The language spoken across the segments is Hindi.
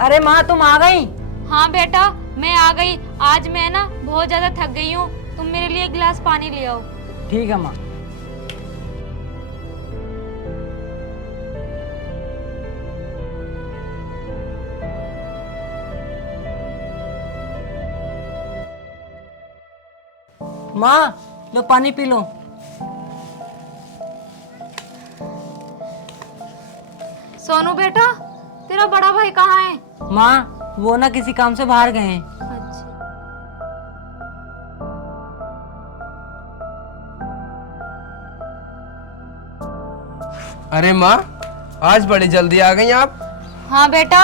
अरे माँ तुम आ गई? हाँ बेटा मैं आ गई। आज मैं ना बहुत ज्यादा थक गई हूँ, तुम मेरे लिए एक गिलास पानी ले आओ। ठीक है माँ। माँ लो पानी पी लो। सोनू बेटा तेरा बड़ा भाई कहाँ है? माँ वो ना किसी काम से बाहर गए हैं। अच्छा। अरे माँ, आज बड़ी जल्दी आ गई आप। हाँ बेटा,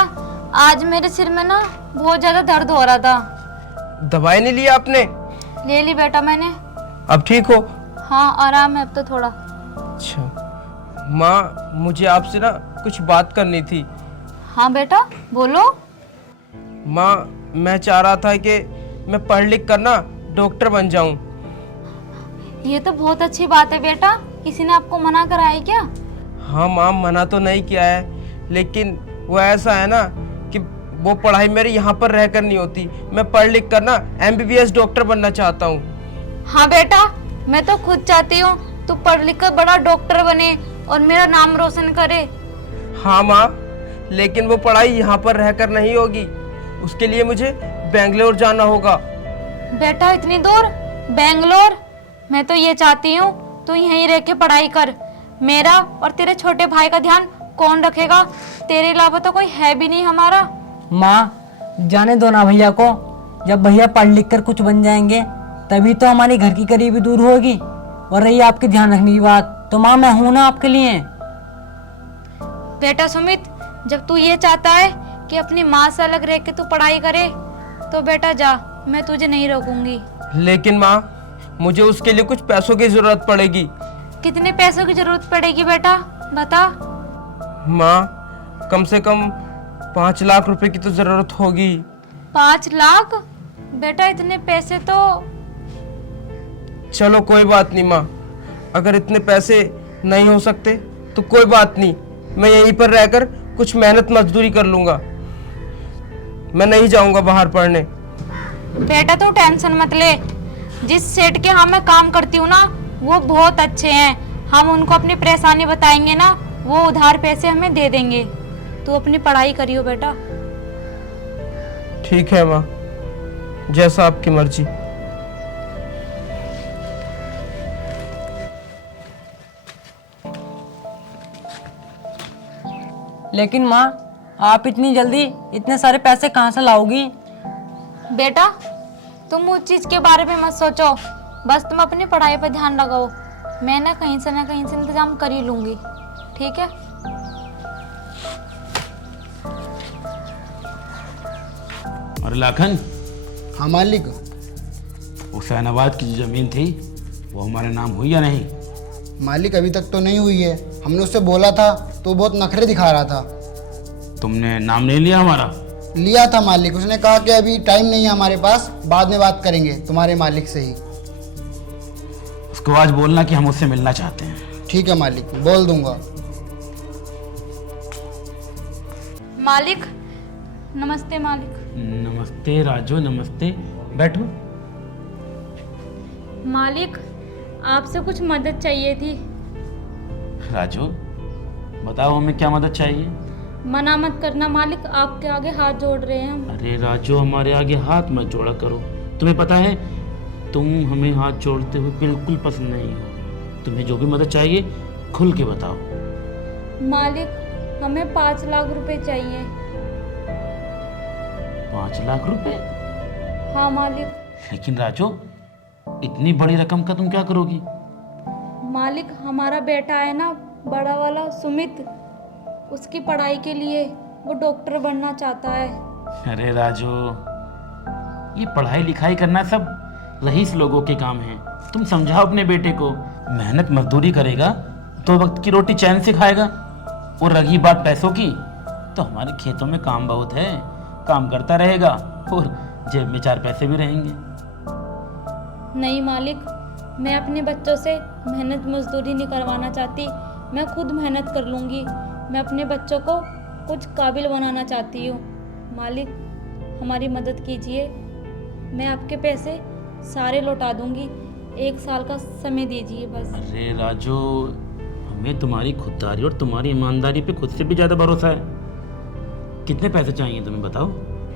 आज मेरे सिर में ना बहुत ज्यादा दर्द हो रहा था। दवाई नहीं ली आपने? ले ली बेटा मैंने। अब ठीक हो? हाँ आराम है अब तो थोड़ा। अच्छा माँ, मुझे आपसे ना कुछ बात करनी थी। हाँ बेटा बोलो। माँ मैं चाह रहा था कि मैं पढ़ लिख कर ना डॉक्टर बन जाऊं। ये तो बहुत अच्छी बात है बेटा, किसी ने आपको मना कराया है क्या? हाँ माँ, मना तो नहीं किया है, लेकिन वो ऐसा है ना कि वो पढ़ाई मेरी यहाँ पर रहकर नहीं होती। मैं पढ़ लिख कर ना MBBS डॉक्टर बनना चाहता हूँ। हाँ बेटा मैं तो खुद चाहती हूँ तू पढ़ लिख कर बड़ा डॉक्टर बने और मेरा नाम रोशन करे। हाँ माँ, लेकिन वो पढ़ाई यहाँ पर रहकर नहीं होगी, उसके लिए मुझे बेंगलोर जाना होगा। बेटा इतनी दूर बेंगलोर? मैं तो ये चाहती हूँ तू यहीं रह के पढ़ाई कर। मेरा और तेरे छोटे भाई का ध्यान कौन रखेगा? तेरे अलावा तो कोई है भी नहीं हमारा। माँ जाने दो ना भैया को, जब भैया पढ़ लिख कर कुछ बन जाएंगे तभी तो हमारी घर की गरीबी दूर होगी। और रही आपके ध्यान रखने की बात, तो माँ मैं हूं ना आपके लिए। बेटा सुमित, जब तू ये चाहता है कि अपनी माँ से अलग रह के तू पढ़ाई करे तो बेटा जा, मैं तुझे नहीं रोकूंगी। लेकिन माँ मुझे उसके लिए कुछ पैसों की जरूरत पड़ेगी। कितने पैसों की जरूरत पड़ेगी बेटा बता? माँ कम से कम 5 लाख रुपए की तो जरूरत होगी। 5 लाख? बेटा इतने पैसे तो। चलो कोई बात नहीं माँ, अगर इतने पैसे नहीं हो सकते तो कोई बात नहीं, मैं यहीं पर रहकर कुछ मेहनत मजदूरी कर लूंगा। मैं नहीं जाऊंगा बाहर पढ़ने। बेटा तू टेंशन मत ले, जिस सेठ के यहाँ मैं काम करती हूँ ना वो बहुत अच्छे हैं। हम उनको अपनी परेशानी बताएंगे ना, वो उधार पैसे हमें दे देंगे। तू अपनी पढ़ाई करियो बेटा। ठीक है माँ, जैसा आपकी मर्जी। लेकिन माँ आप इतनी जल्दी इतने सारे पैसे कहाँ से लाओगी? बेटा तुम उस चीज के बारे में मत सोचो, बस तुम अपनी पढ़ाई पर ध्यान लगाओ। मैं ना कहीं से इंतजाम कर ही लूंगी, ठीक है? और लाखन, हाँ मालिक। हुसैनाबाद की जो जमीन थी वो हमारे नाम हुई या नहीं? मालिक अभी तक तो नहीं हुई है, हमने उससे बोला था तो बहुत नखरे दिखा रहा था। तुमने नाम नहीं लिया हमारा? लिया था मालिक, उसने कहा कि अभी टाइम नहीं है हमारे पास, बाद में बात करेंगे तुम्हारे मालिक से ही। उसको आज बोलना कि हम उससे मिलना चाहते हैं। ठीक है मालिक, बोल दूंगा। मालिक नमस्ते। मालिक नमस्ते राजू, नमस्ते, बैठो। मालिक आपसे कुछ मदद चाहिए थी। राजू बताओ हमें क्या मदद चाहिए? मना मत करना मालिक, आपके आगे हाथ जोड़ रहे हैं हम। अरे राजू हमारे आगे हाथ मत जोड़ा करो, तुम्हें पता है तुम हमें हाथ जोड़ते हुए बिल्कुल पसंद नहीं हो। तुम्हें जो भी मदद चाहिए खुल के बताओ। मालिक हमें 5 लाख रुपए चाहिए। 5 लाख रुपए? हाँ मालिक। लेकिन राजू इतनी बड़ी रकम का तुम क्या करोगी? मालिक हमारा बेटा है ना बड़ा वाला सुमित, उसकी पढ़ाई के लिए वो डॉक्टर बनना चाहता है। अरे राजू ये पढ़ाई लिखाई करना सब रईस लोगों के काम है, तुम समझाओ अपने बेटे को। मेहनत मजदूरी करेगा तो वक्त की रोटी चैन से खाएगा। और रही बात पैसों की, तो हमारे खेतों में काम बहुत है, काम करता रहेगा और जेब में 4 पैसे भी रहेंगे। नहीं मालिक, मैं अपने बच्चों से मेहनत मजदूरी नहीं करवाना चाहती, मैं खुद मेहनत कर लूँगी। मैं अपने बच्चों को कुछ काबिल बनाना चाहती हूँ। मालिक हमारी मदद कीजिए, मैं आपके पैसे सारे लौटा दूंगी, 1 साल का समय दीजिए बस। अरे राजू, हमें तुम्हारी खुददारी और तुम्हारी ईमानदारी पे खुद से भी ज़्यादा भरोसा है। कितने पैसे चाहिए तुम्हें बताओ?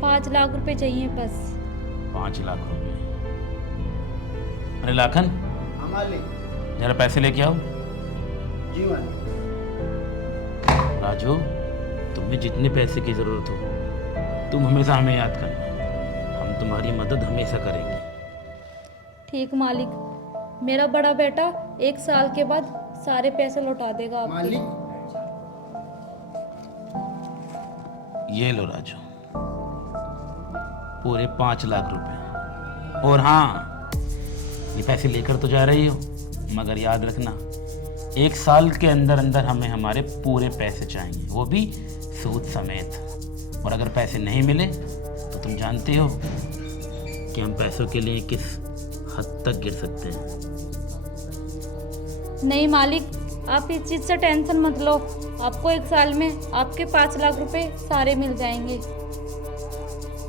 5 लाख रुपए चाहिए बस। 5 लाख रुपए। अरे लाखन, हाँ मालिक। जरा पैसे लेके आओ। जी मालिक। राजू, तुम्हें जितने पैसे की ज़रूरत हो तुम हमेशा हमें याद करना, हम तुम्हारी मदद हमेशा करेंगे। ठीक मालिक, मेरा बड़ा बेटा 1 साल के बाद सारे पैसे लौटा देगा आपको। मालिक ये लो राजू, पूरे 5 लाख रुपए। और हाँ, ये पैसे लेकर तो जा रही हो, मगर याद रखना 1 साल के अंदर अंदर हमें हमारे पूरे पैसे चाहिए, वो भी सूद समेत। और अगर पैसे नहीं मिले तो तुम जानते हो कि हम पैसों के लिए किस हद तक गिर सकते हैं। नहीं मालिक, आप इस चीज़ से टेंशन मत लो, आपको 1 साल में आपके 5 लाख रुपए सारे मिल जाएंगे।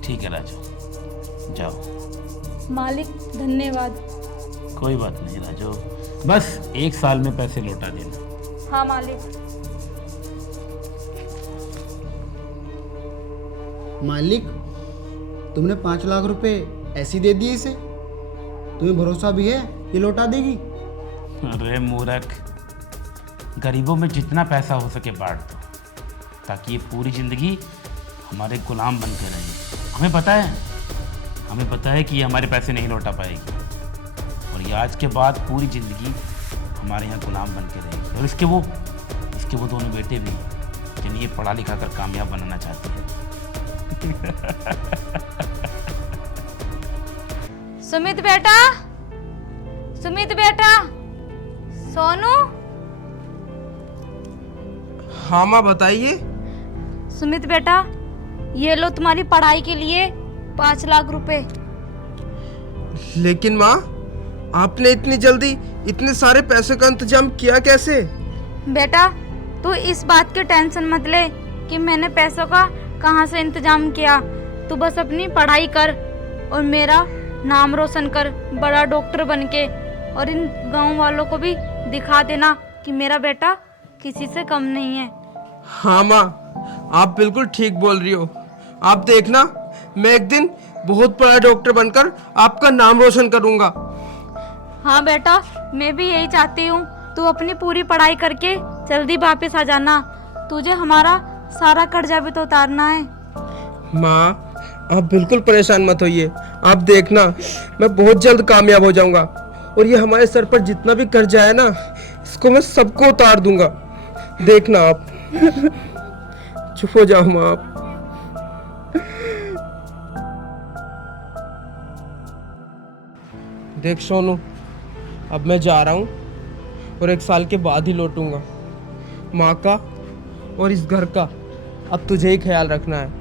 ठीक है राजू, जाओ। मालिक धन्यवाद। कोई बात नहीं राजू, बस 1 साल में पैसे लौटा देना। हाँ मालिक। मालिक, तुमने 5 लाख रुपए ऐसे ही दे दिए इसे? तुम्हें भरोसा भी है ये लौटा देगी? अरे मूर्ख, गरीबों में जितना पैसा हो सके बांट दो, ताकि ये पूरी ज़िंदगी हमारे गुलाम बन के रहेंगे। हमें पता है कि ये हमारे पैसे नहीं लौटा पाएगी, और ये आज के बाद पूरी ज़िंदगी हमारे यहाँ गुलाम बन के रहेगी। और इसके वो दोनों बेटे भी, जिन्हें ये पढ़ा लिखा कर कामयाब बनाना चाहते हैं। सुमित बेटा, सुमित बेटा, सोनू। हाँ माँ बताइए। सुमित बेटा, ये लो तुम्हारी पढ़ाई के लिए 5 लाख रुपए। लेकिन माँ, आपने इतनी जल्दी इतने सारे पैसे का इंतजाम किया कैसे? बेटा तू इस बात की टेंशन मत ले कि मैंने पैसों का कहाँ से इंतजाम किया। तू बस अपनी पढ़ाई कर और मेरा नाम रोशन कर बड़ा डॉक्टर बनके, और इन गांव वालों को भी दिखा देना कि मेरा बेटा किसी से कम नहीं है। हाँ माँ, आप बिल्कुल ठीक बोल रही हो। आप देखना, मैं एक दिन बहुत बड़ा डॉक्टर बनकर आपका नाम रोशन करूँगा। हाँ बेटा, मैं भी यही चाहती हूँ। तू अपनी पूरी पढ़ाई करके जल्दी वापस आ जाना, तुझे हमारा सारा कर्जा भी तो उतारना है। माँ, आप बिल्कुल परेशान मत होइए। आप देखना, मैं बहुत जल्द कामयाब हो जाऊंगा, और ये हमारे सर पर जितना भी कर्जा है ना, इसको मैं सबको उतार दूंगा। देखना आप। चुप हो जाओ माँ आप। देख सोनू, अब मैं जा रहा हूँ और 1 साल के बाद ही लौटूंगा। माँ का और इस घर का अब तुझे ही ख्याल रखना है।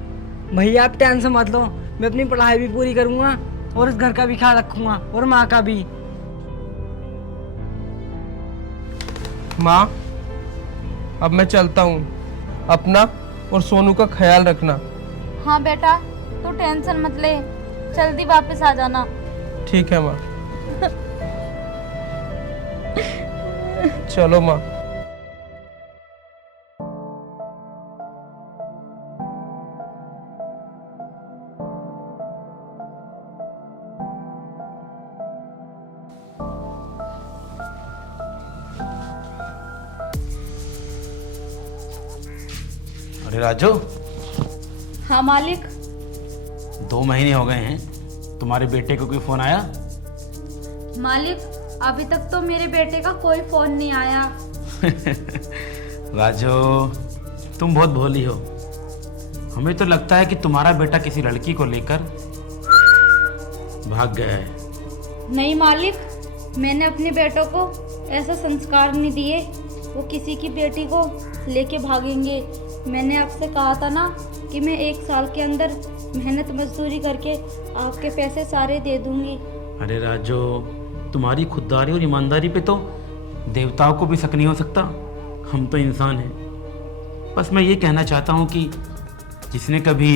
भैया आप टेंशन मत लो, मैं अपनी पढ़ाई भी पूरी करूँगा और इस घर का भी ख्याल रखूँगा और माँ का भी। माँ, अब मैं चलता हूँ। अपना और सोनू का ख्याल रखना। हाँ बेटा, तू टेंशन मत ले, जल्दी वापस आ जाना। ठीक है माँ। चलो माँ। अरे राजू, हाँ मालिक। 2 महीने हो गए हैं, तुम्हारे बेटे को कोई फ़ोन आया? मालिक अभी तक तो मेरे बेटे का कोई फोन नहीं आया। राजू, तुम बहुत भोली हो। हमें तो लगता है कि तुम्हारा बेटा किसी लड़की को लेकर भाग गया है। नहीं मालिक, मैंने अपने बेटों को ऐसा संस्कार नहीं दिए वो किसी की बेटी को लेके भागेंगे। मैंने आपसे कहा था ना कि मैं 1 साल के अंदर मेहनत मजदूरी करके आपके पैसे सारे दे दूंगी। अरे राजू, तुम्हारी खुददारी और ईमानदारी पे तो देवताओं को भी शक नहीं हो सकता। हम तो इंसान हैं। बस मैं ये कहना चाहता हूँ कि जिसने कभी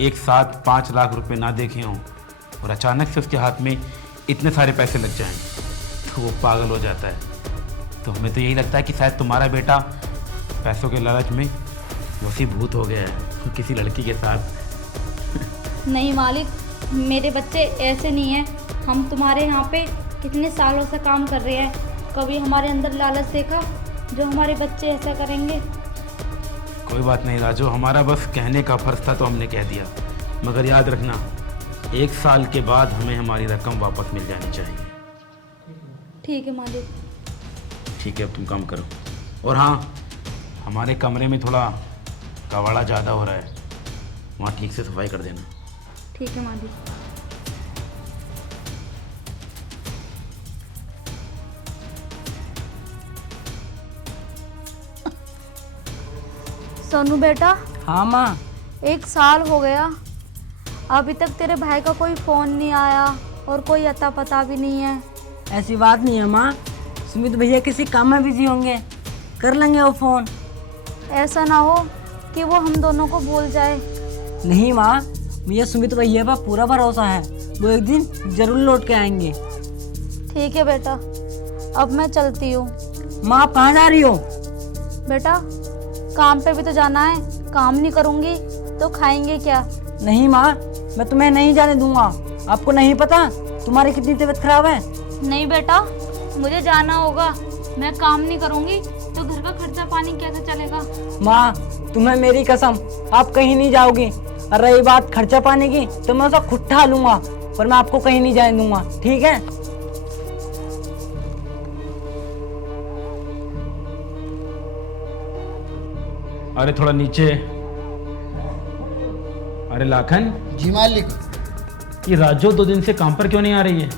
एक साथ 5 लाख रुपए ना देखे हों और अचानक से उसके हाथ में इतने सारे पैसे लग जाएं तो वो पागल हो जाता है। तो हमें तो यही लगता है कि शायद तुम्हारा बेटा पैसों के लालच में वशीभूत हो गया है किसी लड़की के साथ। नहीं मालिक, मेरे बच्चे ऐसे नहीं हैं। हम तुम्हारे यहाँ पे कितने सालों से काम कर रहे हैं, कभी हमारे अंदर लालच देखा जो हमारे बच्चे ऐसा करेंगे? कोई बात नहीं राजू, हमारा बस कहने का फर्ज था तो हमने कह दिया। मगर याद रखना 1 साल के बाद हमें हमारी रकम वापस मिल जानी चाहिए। ठीक है मालिक। ठीक है, अब तुम काम करो। और हाँ, हमारे कमरे में थोड़ा कबाड़ा ज़्यादा हो रहा है, वहाँ ठीक से सफाई कर देना। ठीक है मालिक। सोनू बेटा, हाँ माँ। 1 साल हो गया, अभी तक तेरे भाई का कोई फ़ोन नहीं आया और कोई अता पता भी नहीं है। ऐसी बात नहीं है माँ, सुमित भैया किसी काम में बिजी होंगे, कर लेंगे वो फ़ोन। ऐसा ना हो कि वो हम दोनों को भूल जाए। नहीं माँ, मुझे सुमित भैया पर पूरा भरोसा है, वो एक दिन जरूर लौट के आएंगे। ठीक है बेटा, अब मैं चलती हूँ। माँ आप कहाँ जा रही हो? बेटा, काम पे भी तो जाना है, काम नहीं करूँगी तो खाएंगे क्या? नहीं माँ, मैं तुम्हें नहीं जाने दूंगा। आपको नहीं पता तुम्हारी कितनी तबीयत खराब है? नहीं बेटा, मुझे जाना होगा। मैं काम नहीं करूँगी तो घर का खर्चा पानी कैसे चलेगा? माँ तुम्हें मेरी कसम, आप कहीं नहीं जाओगी। और रही बात खर्चा पानी की तो मैं उसका खुद ठा लूंगा, पर मैं आपको कहीं नहीं जाने दूंगा, ठीक है? अरे थोड़ा नीचे। अरे लाखन, जी मालिक। ये राजू 2 दिन से काम पर क्यों नहीं आ रही है?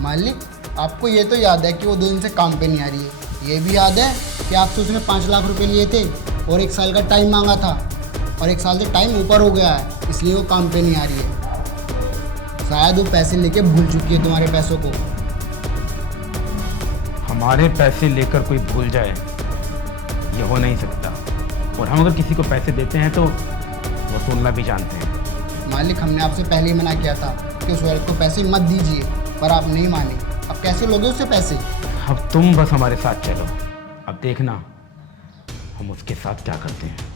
मालिक, आपको ये तो याद है कि वो 2 दिन से काम पे नहीं आ रही है। ये भी याद है कि आपसे उसने 5 लाख रुपए लिए थे और 1 साल का टाइम मांगा था, और 1 साल से टाइम ऊपर हो गया है, इसलिए वो काम पे नहीं आ रही है। शायद वो पैसे लेके भूल चुकी है तुम्हारे पैसों को। हमारे पैसे लेकर कोई भूल जाए, ये हो नहीं सकता। और हम अगर किसी को पैसे देते हैं तो वसूलना भी जानते हैं। मालिक, हमने आपसे पहले ही मना किया था कि उस औरत को पैसे मत दीजिए, पर आप नहीं माने। अब कैसे लोगे उससे पैसे? अब तुम बस हमारे साथ चलो, अब देखना हम उसके साथ क्या करते हैं।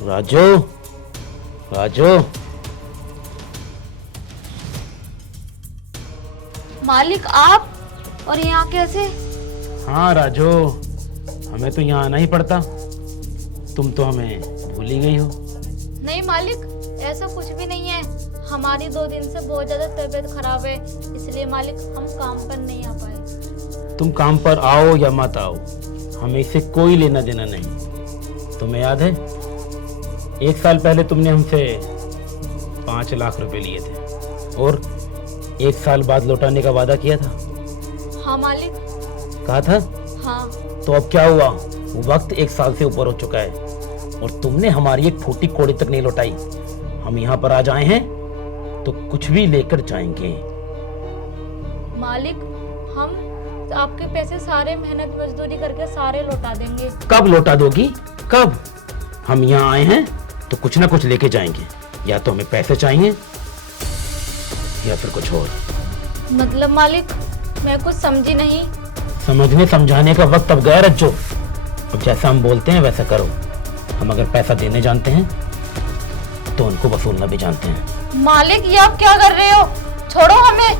राजू, राजू। मालिक आप, और यहाँ कैसे? हाँ राजू, हमें तो यहाँ आना ही पड़ता, तुम तो हमें भूल ही गई हो। नहीं मालिक, ऐसा कुछ भी नहीं है। हमारी 2 दिन से बहुत ज़्यादा तबीयत खराब है, इसलिए मालिक हम काम पर नहीं आ पाए। तुम काम पर आओ या मत आओ, हमें इससे कोई लेना देना नहीं। तुम्हें याद है 1 साल पहले तुमने हमसे 5 लाख रुपए लिए थे और 1 साल बाद लौटाने का वादा किया था। हाँ मालिक। कहा था? हाँ। तो अब क्या हुआ? वो वक्त 1 साल से ऊपर हो चुका है और तुमने हमारी एक फूटी कौड़ी तक नहीं लौटाई। हम यहाँ पर आज आए हैं तो कुछ भी लेकर जाएंगे। मालिक, हम आपके पैसे सारे मेहनत मजदूरी करके सारे लौटा देंगे। कब लौटा दोगी? कब? हम यहाँ आए हैं तो कुछ ना कुछ लेके जाएंगे, या तो हमें पैसे चाहिए या फिर कुछ और। मतलब मालिक, मैं कुछ समझी नहीं। समझने समझाने का वक्त अब गया रज्जो। अब जैसा हम बोलते हैं वैसा करो। हम अगर पैसा देने जानते हैं तो उनको वसूलना भी जानते हैं। मालिक, ये आप क्या कर रहे हो? छोड़ो हमें।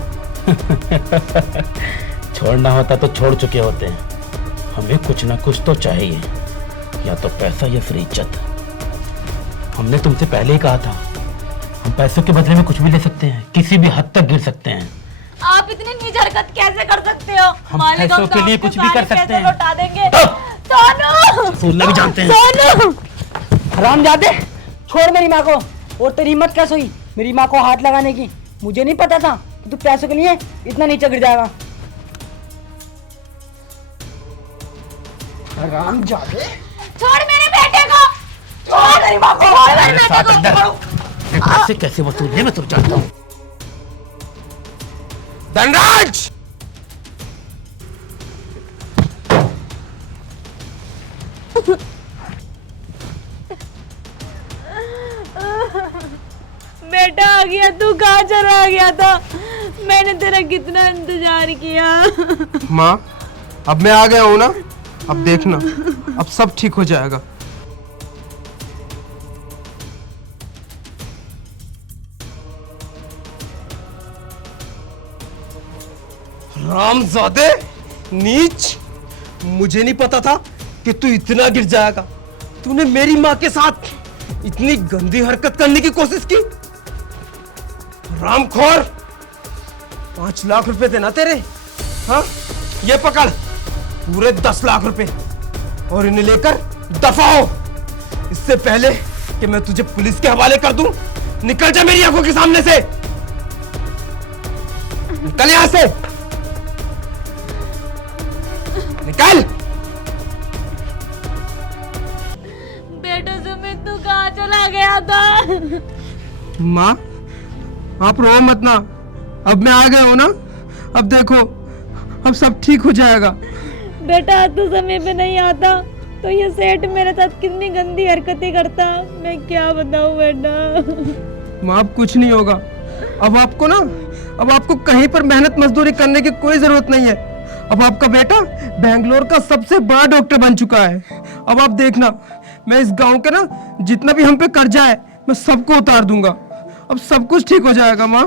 छोड़ना होता तो छोड़ चुके होते हैं। हमें कुछ ना कुछ तो चाहिए, या तो पैसा या फिर इज्जत। हमने तुमसे पहले ही कहा था, हम पैसों के बदले में कुछ भी ले सकते हैं, किसी भी हद तक गिर सकते हैं। आप इतनी नीच हरकत कैसे कर सकते हो? हम मालिक, पैसों के लिए आपके कुछ भी कर सारे सकते पैसे हैं। लौटा देंगे। सोनू! वसूलना भी जानते हैं। सोनू! हरामजादे, छोड़ मेरी माँ को। और तेरी हिम्मत कैसे हुई मेरी माँ को हाथ लगाने की? मुझे नहीं पता था कि तू पैसों के लिए इतना नीचे गिर जाएगा। हरामजादे। छोड़ मेरे बेटे को, छोड़ मेरी माँ को, छोड़ मेरे बेटे को। ये पैसे कैसे वसूल है मैं तो जानता हूँ। धनराज, बेटा आ गया, तू कहाँ चला गया था? मैंने तेरा कितना इंतजार किया। माँ अब मैं आ गया हूँ ना, अब देखना, अब सब ठीक हो जाएगा। रामजादे, नीच, मुझे नहीं पता था कि तू इतना गिर जाएगा। तूने मेरी माँ के साथ इतनी गंदी हरकत करने की कोशिश की। रामखोर, 5 लाख रुपए देना तेरे। हाँ, ये पकड़, पूरे 10 लाख रुपए, और इन्हें लेकर दफा हो, इससे पहले कि मैं तुझे पुलिस के हवाले कर दूं। निकल जा मेरी आंखों के सामने से, निकल यहां से, निकल। बेटा सुमित, तू कहाँ चला गया था? माँ आप रो मत ना, अब मैं आ गया हूं ना, अब देखो अब सब ठीक हो जाएगा। बेटा तू समय पे नहीं आता तो ये सेठ मेरे साथ कितनी गंदी हरकतें करता, मैं क्या बताऊं बेटा। माँ अब कुछ नहीं होगा। अब आपको ना, अब आपको कहीं पर मेहनत मजदूरी करने की कोई जरूरत नहीं है। अब आपका बेटा बेंगलोर का सबसे बड़ा डॉक्टर बन चुका है। अब आप देखना, मैं इस गांव के ना जितना भी हम पे कर्जा है मैं सबको उतार दूंगा। अब सब कुछ ठीक हो जाएगा माँ।